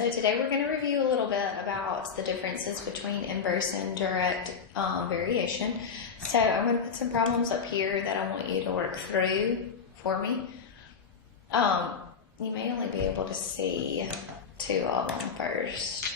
So today we're going to review a little bit about the differences between inverse and direct variation. So I'm going to put some problems up here that I want you to work through for me. You may only be able to see two of them first.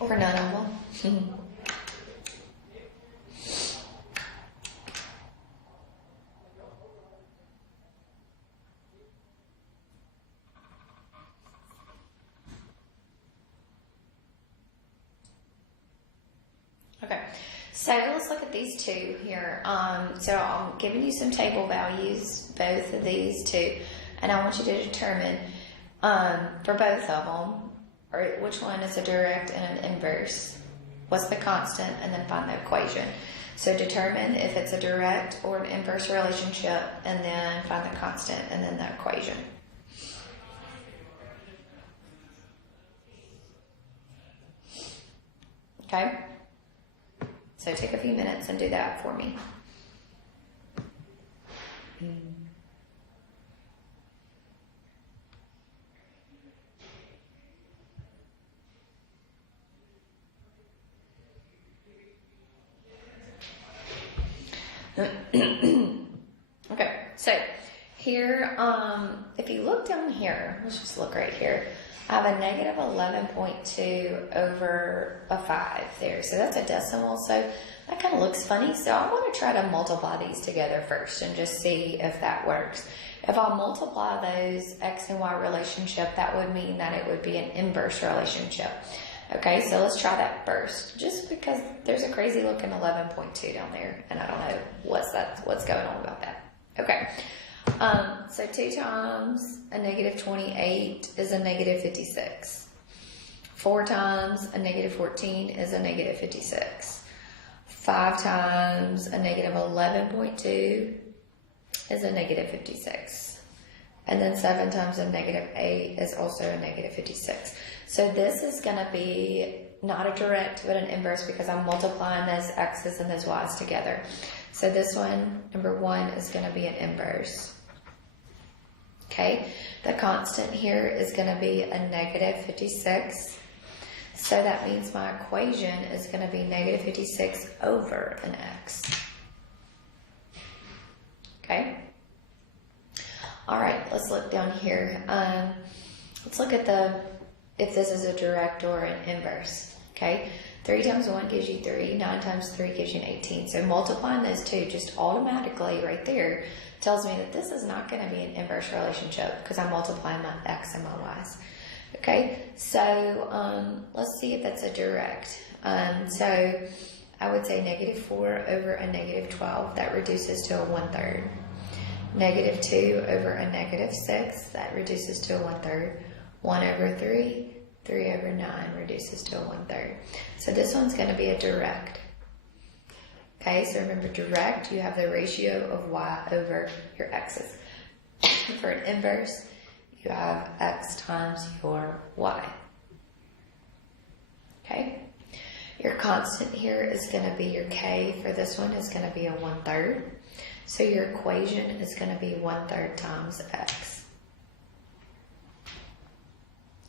Or none of them. Okay, so let's look at these two here. So I'm giving you some table values, both of these two, and I want you to determine for both of them, or which one is a direct and an inverse. What's the constant, and then find the equation. So determine if it's a direct or an inverse relationship, and then find the constant, and then the equation. Okay? So take a few minutes and do that for me. Okay, so here, if you look down here, let's just look right here. I have a negative 11.2 over a 5 there. So that's a decimal. So that kind of looks funny. So I want to try to multiply these together first and just see if that works. If I multiply those x and y relationship, that would mean that it would be an inverse relationship. Okay, so let's try that first. Just because there's a crazy looking 11.2 down there, and I don't know what's going on about that. Okay. So 2 times a negative 28 is a negative 56. 4 times a negative 14 is a negative 56. 5 times a negative 11.2 is a negative 56. And then 7 times a negative 8 is also a negative 56. So this is going to be not a direct but an inverse because I'm multiplying those x's and those y's together. So this one, number 1, is going to be an inverse. Okay, the constant here is going to be a negative 56. So that means my equation is going to be negative 56 over an x. Okay. All right, let's look down here. Let's look at if this is a direct or an inverse. Okay, 3 times 1 gives you 3, 9 times 3 gives you an 18. So multiplying those two just automatically right there tells me that this is not going to be an inverse relationship because I'm multiplying my x and my y's. Okay, so let's see if that's a direct. So I would say negative 4 over a negative 12, that reduces to a 1/3. Negative 2 over a negative 6, that reduces to a 1/3. 1 over 3, 3 over 9 reduces to a 1/3. So this one's going to be a direct. Okay, so remember direct, you have the ratio of y over your x's. For an inverse, you have x times your y. Okay, your constant here is going to be your k. For this one is going to be a 1/3. So your equation is going to be 1/3 times x.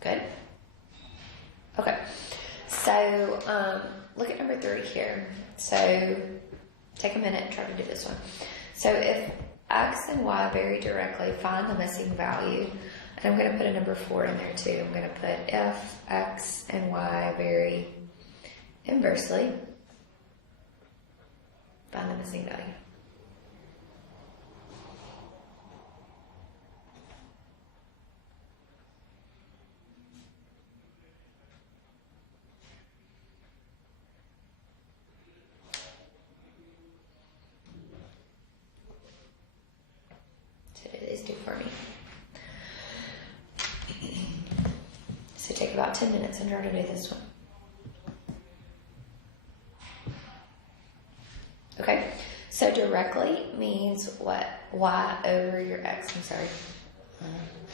Good? Okay, so look at number 3 here. So take a minute and try to do this one. So if x and y vary directly, find the missing value. And I'm going to put a number 4 in there too. I'm going to put if x and y vary inversely, find the missing value. Do for me. So take about 10 minutes and try to do this one. Okay, so directly means what? Y over your x. I'm sorry. I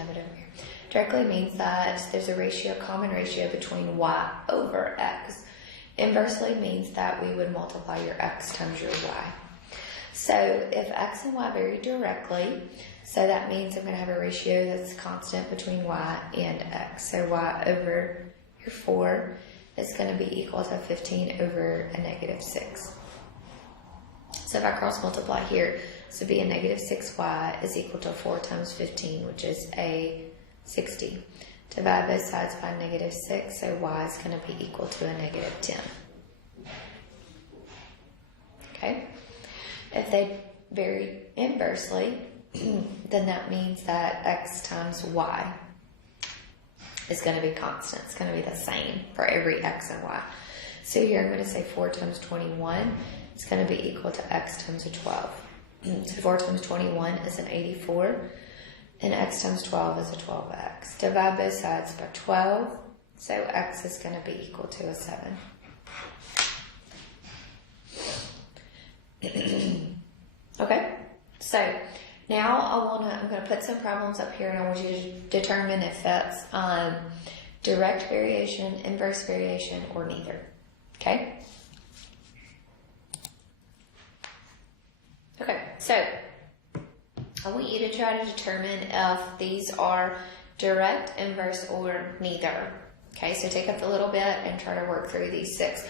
have it over here. Directly means that there's a ratio, common ratio between y over x. Inversely means that we would multiply your x times your y. So if x and y vary directly, So that means I'm going to have a ratio that's constant between y and x. So y over your 4 is going to be equal to 15 over a negative 6. So if I cross multiply here, this would be a negative 6y is equal to 4 times 15, which is a 60. Divide both sides by negative 6, so y is going to be equal to a negative 10. Okay? If they vary inversely, then that means that x times y is going to be constant. It's going to be the same for every x and y. So here I'm going to say 4 times 21 is going to be equal to x times a 12. So 4 times 21 is an 84, and x times 12 is a 12x. Divide both sides by 12, so x is going to be equal to a 7. Okay, so now I'm going to put some problems up here, and I want you to determine if that's direct variation, inverse variation, or neither. Okay? Okay, so I want you to try to determine if these are direct, inverse, or neither. Okay, so take up a little bit and try to work through these 6.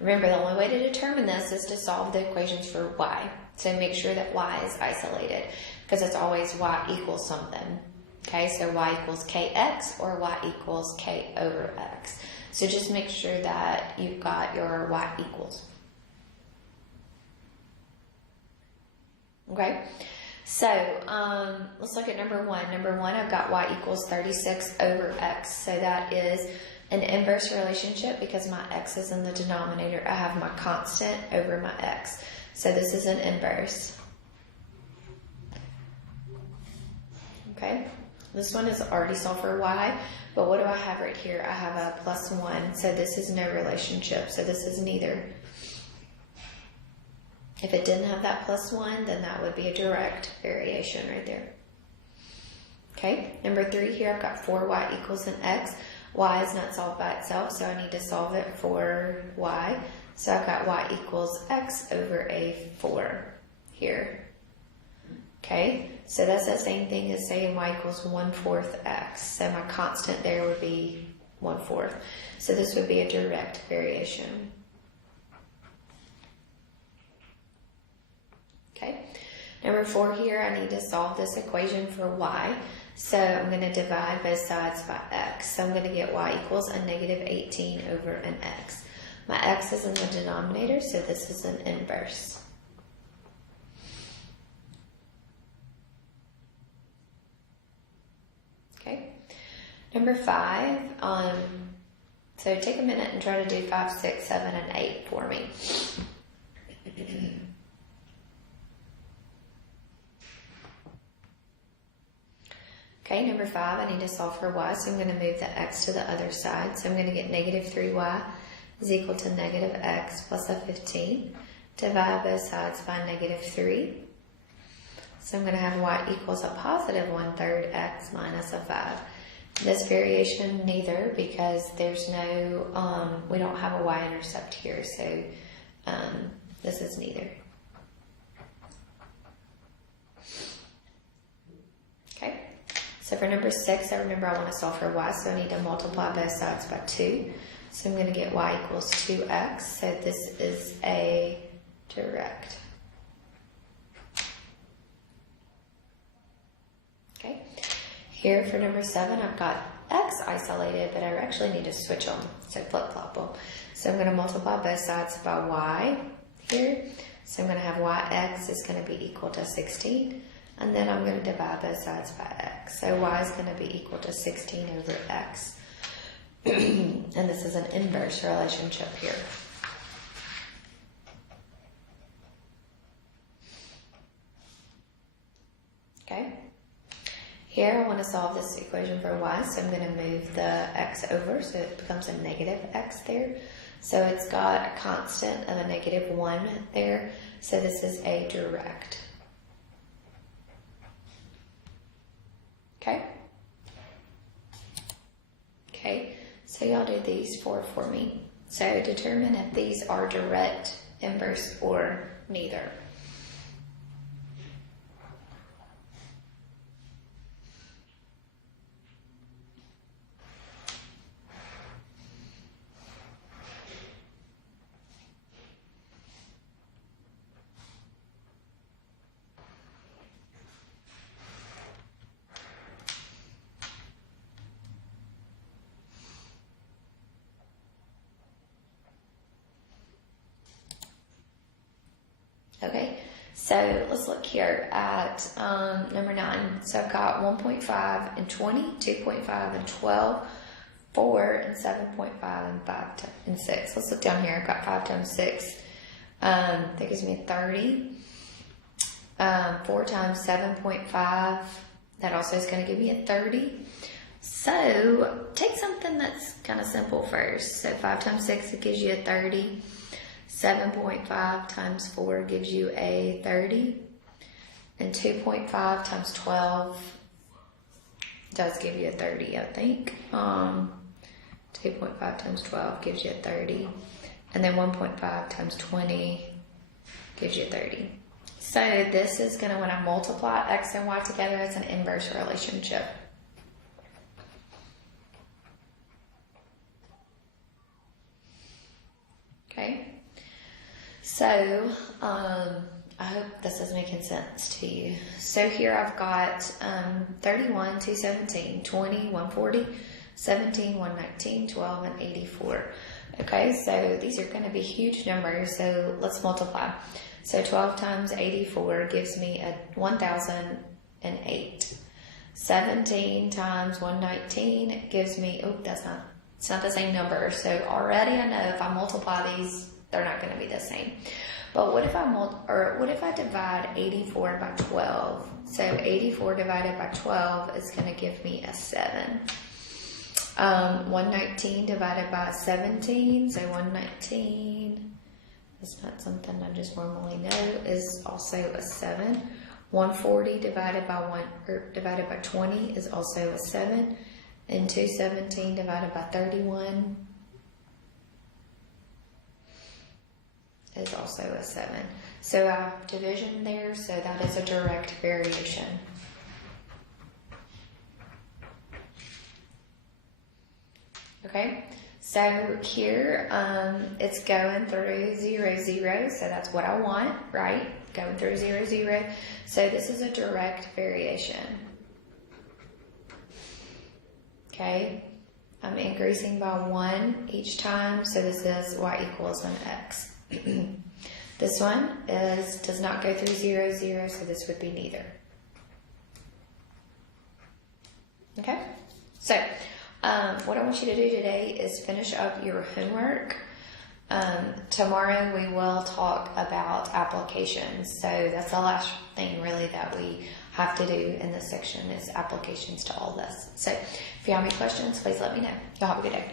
Remember, the only way to determine this is to solve the equations for y. So make sure that y is isolated, because it's always y equals something. Okay, so y equals kx or y equals k over x. So just make sure that you've got your y equals. Okay, so let's look at number 1. Number 1, I've got y equals 36 over x. So that is an inverse relationship because my x is in the denominator. I have my constant over my x. So this is an inverse. Okay, this one is already solved for y, but what do I have right here? I have a plus 1, so this is no relationship, so this is neither. If it didn't have that plus 1, then that would be a direct variation right there. Okay, number 3 here, I've got 4y equals an x. Y is not solved by itself, so I need to solve it for y. So I've got y equals x over a 4 here. Okay, so that's the same thing as saying y equals 1/4 x. So my constant there would be 1/4. So this would be a direct variation. Okay, number 4 here, I need to solve this equation for y. So I'm going to divide both sides by x. So I'm going to get y equals a negative 18 over an x. My x is in the denominator, so this is an inverse. Okay, number 5, so take a minute and try to do 5, 6, 7, and 8 for me. Okay, number 5, I need to solve for y, so I'm going to move the x to the other side. So I'm going to get negative 3y is equal to negative x plus a 15. Divide both sides by negative 3. So I'm going to have y equals a positive 1/3 x minus a 5. This variation, neither, because there's no, we don't have a y-intercept here, so this is neither. Okay, so for number 6, I remember I want to solve for y, so I need to multiply both sides by 2. So I'm going to get y equals 2x, so this is a direct. Okay, here for number 7, I've got x isolated, but I actually need to switch them, so flip-flop them. So I'm going to multiply both sides by y here. So I'm going to have yx is going to be equal to 16, and then I'm going to divide both sides by x. So y is going to be equal to 16 over x. And this is an inverse relationship here. Okay. Here I want to solve this equation for y, so I'm going to move the x over, so it becomes a negative x there. So it's got a constant of a negative 1 there, so this is a direct. Okay? Okay, so y'all do these 4 for me. So determine if these are direct, inverse, or neither. Okay, so let's look here at number 9. So I've got 1.5 and 20, 2.5 and 12, 4 and 7.5 and 5 and 6. Let's look down here. I've got 5 times 6. That gives me 30. 4 times 7.5. That also is going to give me a 30. So take something that's kind of simple first. So 5 times 6, it gives you a 30. 7.5 times 4 gives you a 30. And 2.5 times 12 does give you a 30, I think. 2.5 times 12 gives you a 30. And then 1.5 times 20 gives you a 30. So this is going to, when I multiply x and y together, it's an inverse relationship. Okay. So, I hope this is making sense to you. So here I've got 31, 217, 20, 140, 17, 119, 12, and 84. Okay, so these are going to be huge numbers, so let's multiply. So 12 times 84 gives me a 1,008. 17 times 119 gives me, it's not the same number. So already I know if I multiply these, they're not going to be the same. But what if I divide 84 by 12? So 84 divided by 12 is going to give me a 7. 119 divided by 17, so 119 is not something I just normally know, is also a 7. 140 divided by 20 is also a 7. And 217 divided by 31 is also a 7. So I have division there, so that is a direct variation. Okay, so here it's going through 0, 0, so that's what I want, right? Going through 0, 0. So this is a direct variation. Okay, I'm increasing by 1 each time, so this is y equals an x. This one does not go through 0, 0, so this would be neither. Okay, so what I want you to do today is finish up your homework. Tomorrow we will talk about applications. So that's the last thing really that we have to do in this section is applications to all this. So if you have any questions, please let me know. Y'all have a good day.